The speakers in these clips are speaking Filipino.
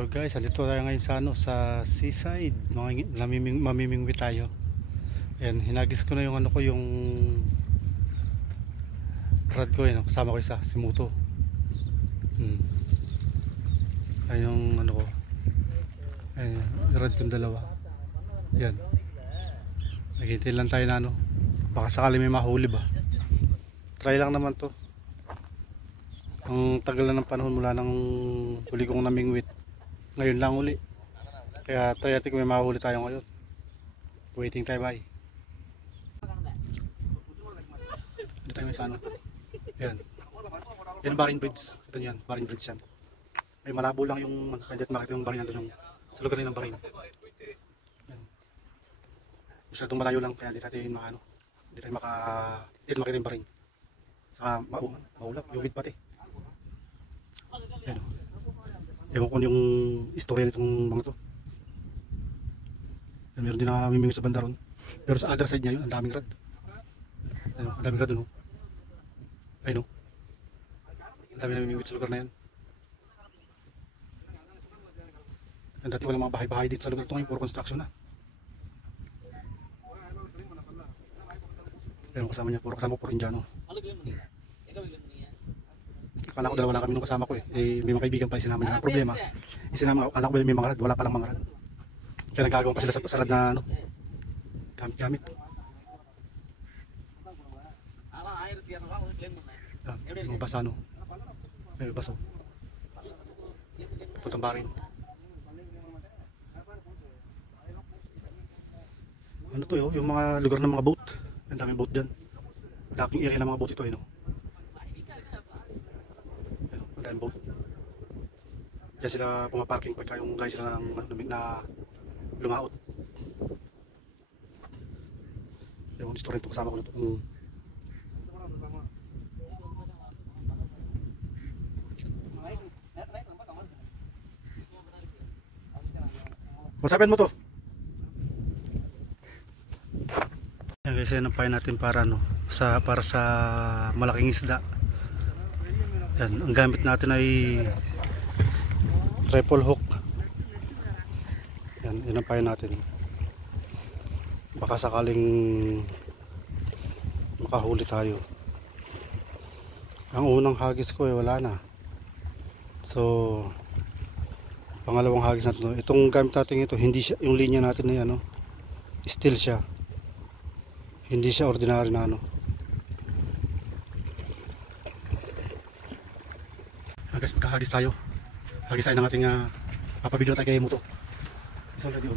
Hello guys, andito tayo ngayon sa sa seaside. Mamimingwi tayo. Ayan, hinagis ko na yung yung rod ko, yun, kasama ko isa, si Muto. Ayun yung ko. Ayun, yung rod kong dalawa. Yan. Naghintay lang tayo na baka sakali may mahuli ba. Try lang naman to. Ang tagal na ng panahon mula nang huli kong namingwit. Ngayon lang uli. Kaya try natin kung may mahuli tayo ngayon. Waiting tayo, bye. Dito tayo may sa Ayan. Yan Barin Bridge. Ito yan, Barin Bridge yan. Ay malabo lang yung pwede at makita yung barin nandun yung sa lugar rin ng barin. Yan. Masyadong malayo lang kaya di tayo makita yung barin. Saka maulap, humid pati. Ayan. Ewan ko yung istorya nitong mga to. Meron din namimingwit sa banda ron. Pero sa other side niya yun, ang daming rad. Ano, ang daming rad dun. Ayun. Ang daming namimingwit sa lugar na yan. Ang dati walang mga bahay-bahay dito sa lugar ito ngayon, puro construction na. Ayun, kasama niya, puro Indiano. Akala ko dalawa lang kami nung kasama ko eh. May mga kaibigan pa isinama niya. Problema, akala ko may mga rad, wala palang mga rad. Kaya nagagawa pa sila sa rad na gamit-gamit. Yung basa may baso. Puntang Barin. Ano to yung mga lugar ng mga boat. Ang daming boat dyan. Daking area ng mga boat ito Ang boat. Diyan sila pumaparking pagka yung guys sila na lumaot. Yung story ito kasama ko nito. Wasapin mo to. Yan guys, yan ang pain natin para para sa malaking isda. Yan, ang gamit natin ay triple hook. Yan ang pain natin. Baka sakaling makahuli tayo. Ang unang hagis ko wala na. So pangalawang hagis natin itong gamit natin hindi siya, yung linya natin na steel siya. Hindi siya ordinary na Guys, magkahagis tayo. Hagis tayo ng ating papabidyo tayo kay Muto. Isang na diyon.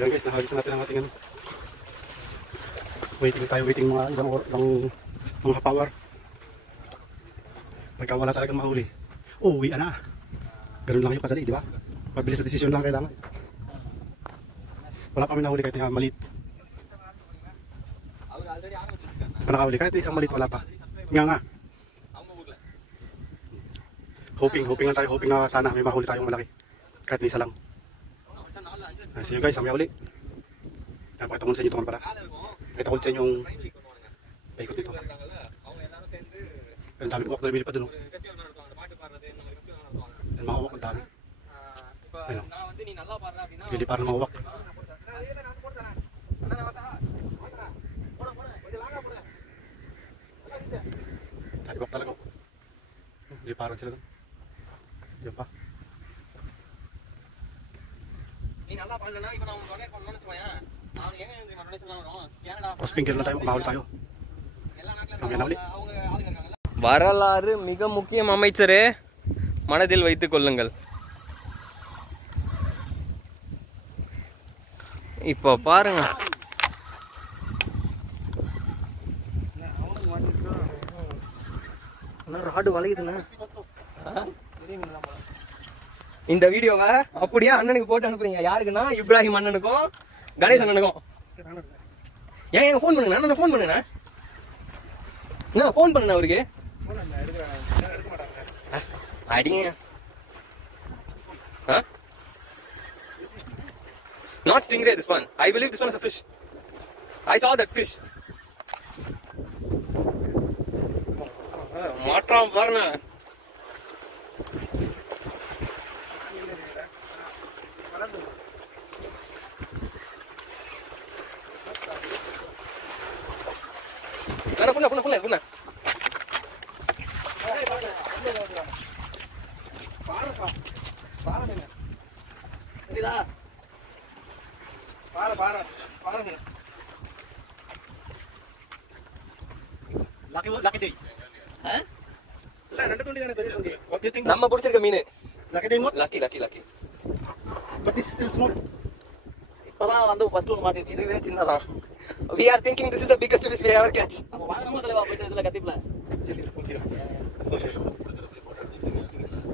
Yan guys, nahagis natin ang ating waiting mga ibang mga power. Pagka wala talagang mahuli, uwi na. Ganun lang yung kadali, di ba? Mabilis na desisyon lang kailangan. Wala pa kami nahuli kahit maliit. Hindi pa nakahuli kahit isang maliit, wala pa. Nga. Hoping lang tayo, hoping na sana may mahuli tayong malaki. Kahit isa lang. See you guys, samaya uli. Pakita ko sa inyo ito para. Pakita ko sa inyo yung paikot dito. Ang dami ko ako na lumilipad dun. Yan, mga uwak ang dami. Ayun. Pili para ng mga uwak. Taliwak talaga. Pili parang sila doon. Diyan pa. Crossfinger na tayo, makahuli tayo. Mamaya na uli. வரலாறு மிக முக்கியம் அமைச்சரே, மனதில் வைத்துக் கொள்ளுங்கள். இப்போ பாருங்க, ராடு வளையுதுண்ணா. இந்த வீடியோவை அப்படியே அண்ணனுக்கு போட்டு அனுப்புறீங்க. யாருக்குன்னா இப்ராஹிம் அண்ணனுக்கும் கணேஷ் அண்ணனுக்கும். ஏன் ஃபோன் பண்ணுங்க, அண்ணன் ஃபோன் பண்ணுங்க. என்ன ஃபோன் பண்ணுங்க அவருக்கு. அடிங்க. Not stingray, this one. I believe this one is a fish. I saw that fish. மாற்றம் பாருங்க. புண்ண Lucky day. நம்ம பிடிச்சிருக்க மீன். Lucky day what? Lucky. But this is still small. இப்பதான் வந்து ஃபர்ஸ்ட் ஒன் மாட்டிட்டு. இதுவே சின்னதான். We are thinking this is the biggest fish we ever catch.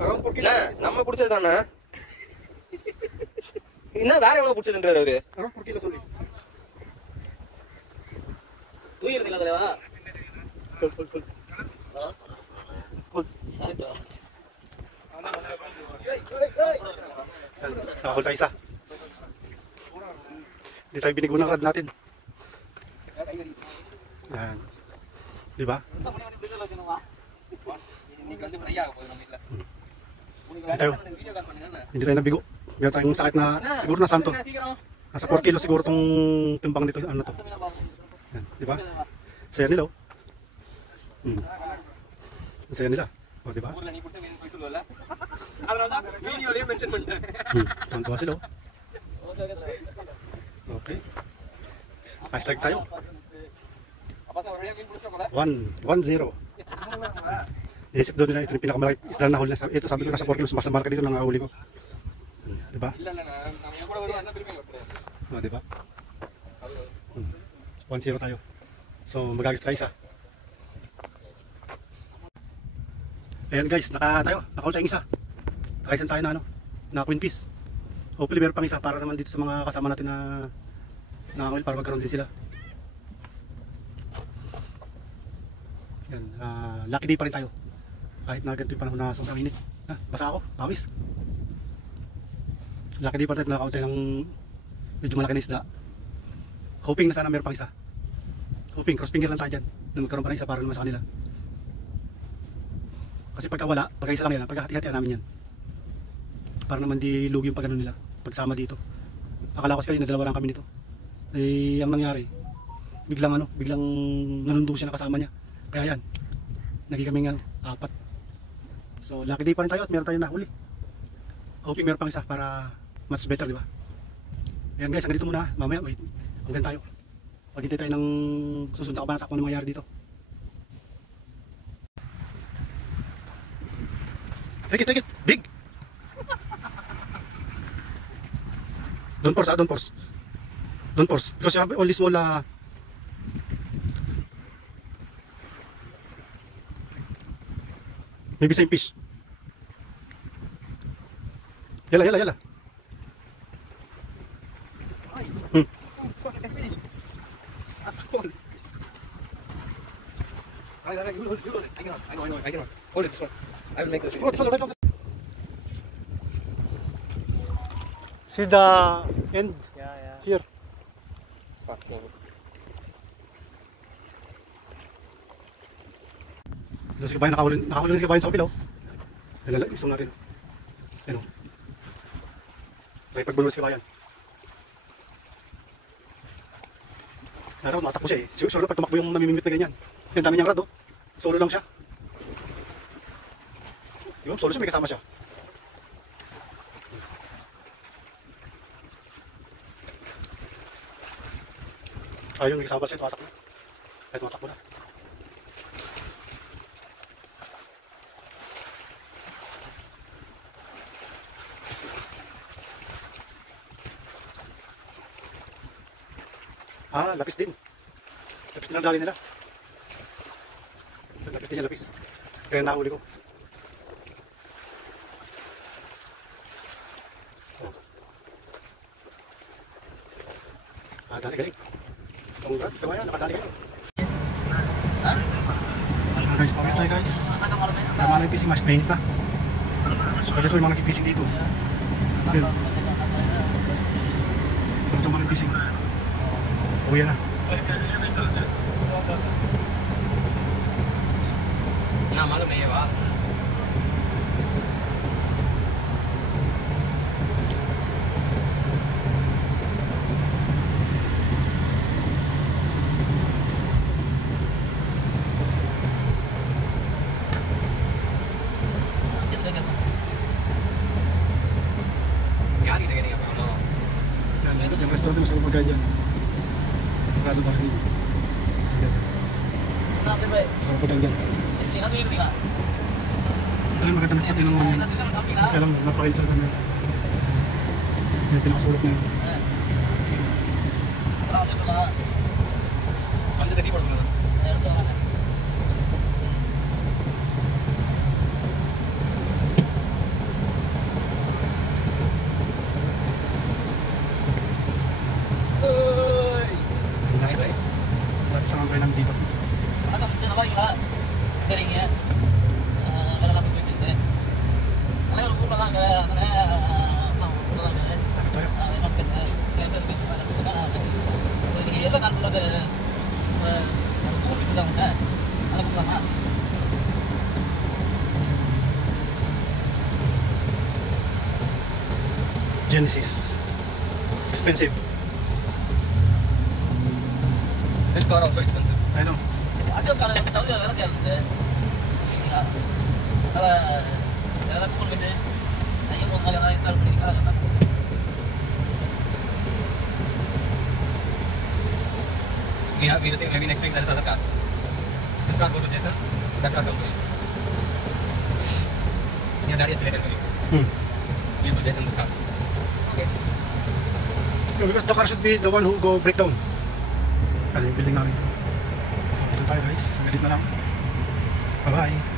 Around 4 kilos. நம்ம பிடிச்சது தானே. என்ன வேற எவ்வளவு பிடிச்சதுன்றாரு அவரு. Around 4 kilos only. தூயிரதுல தலைவா. Full. சரிடா. Nakahol tayo isa. Hindi tayo binigyan ng rad natin. Yan. Di ba? Hindi tayo nabigo. Meron tayong sakit na, siguro na santo. Nasa 4 kilos siguro tong timbang dito. Ano to? Yan. Di ba? Saya nila oh. Saya nila. O di ba? Tuntua sila oh. Okay. Hashtag tayo. 1-0. Inisip doon nila ito yung pinakamalaki isda na huli. Ito sabi ko nasa 4 kilos. Mas marka dito lang huli ko. Diba? Diba? 1-0 tayo. So magagit tayo isa. Ayan guys, nakahuli tayong isa. Nakaisan tayo na ano, na queen piece. Hopefully meron pang isa para naman dito sa mga kasama natin na nakahuli para magkaroon din sila. Yan, lucky day pa rin tayo. Kahit na ganito yung panahon na sobrang init. Basa ako, pawis. Lucky day pa rin tayo, nakakaw tayo ng medyo malaki na isda. Hoping na sana meron pang isa. Hoping, cross finger lang tayo dyan na magkaroon pa rin isa para naman sa kanila. Kasi pagka wala, pagka isa lang yan, pagkahati-hatian namin yan. Para naman di lugi yung pag ano nila, pagsama dito. Akala ko kasi na dalawa lang kami nito. Eh, ang nangyari, biglang nanundong siya na kasama niya. Kaya yan, naging kaming 4. So lucky day pa rin tayo at meron tayo na huli. Hoping meron pang isa para much better, di ba? Ayan guys, hanggang dito muna. Mamaya, wait, hanggang tayo. Maghintay tayo ng susunod na kabanata kung ano mangyayari dito. Take it, big! Don't force, don't force. Because you have only small maybe same fish. Yala. I know. Hold it this one. I will make this. Oh, this one right on. See the end? Yeah. Here. Fucking. Doon si kabayan, nakahuli na si kabayan sa kapil oh. Isang natin. Ano? May pagbulo si Kabayan. Naraw, matakbo siya eh. Siguro pag tumakbo yung namimimit na ganyan. Yung dami niyang rad, oh. Solo lang siya. Yun, solo siya, may kasama siya. Ayun, may kasama siya, tumatakbo. Ay, tumatakbo na. Ah, lapis din. Lapis din ang dali nila. Lapis din yung lapis. Kaya nahuli ko. Oh. Ah, dali galing. Congrats, Kabayan. Nakadali kayo. Ayun guys, pawit tayo guys. Tama na yung fishing, mas mainit na. Pwede ito yung mga nag-fishing dito. Ayun. Ito yung mga nag-fishing. Uwi na. Na, malam eh, ba? Yan, yung restaurant masarap pagkain dyan. Kaso pa kasi. Masarap pagkain dyan. Ito yung maganda na spot yun naman yan. Kaya lang napakilsa kami. Yung pinakasulok na yun. Tapos ang kayo lang dito. Genesis. Expensive. This car also expensive. I know. Yeah, we maybe next week there is other car. This car go to Jason, that car come to you. Yeah, that is later for you. You to Jason this car. Okay. No, because the car should be the one who go breakdown. Ano yung building namin. So, ito tayo guys. Edit na lang. Bye-bye.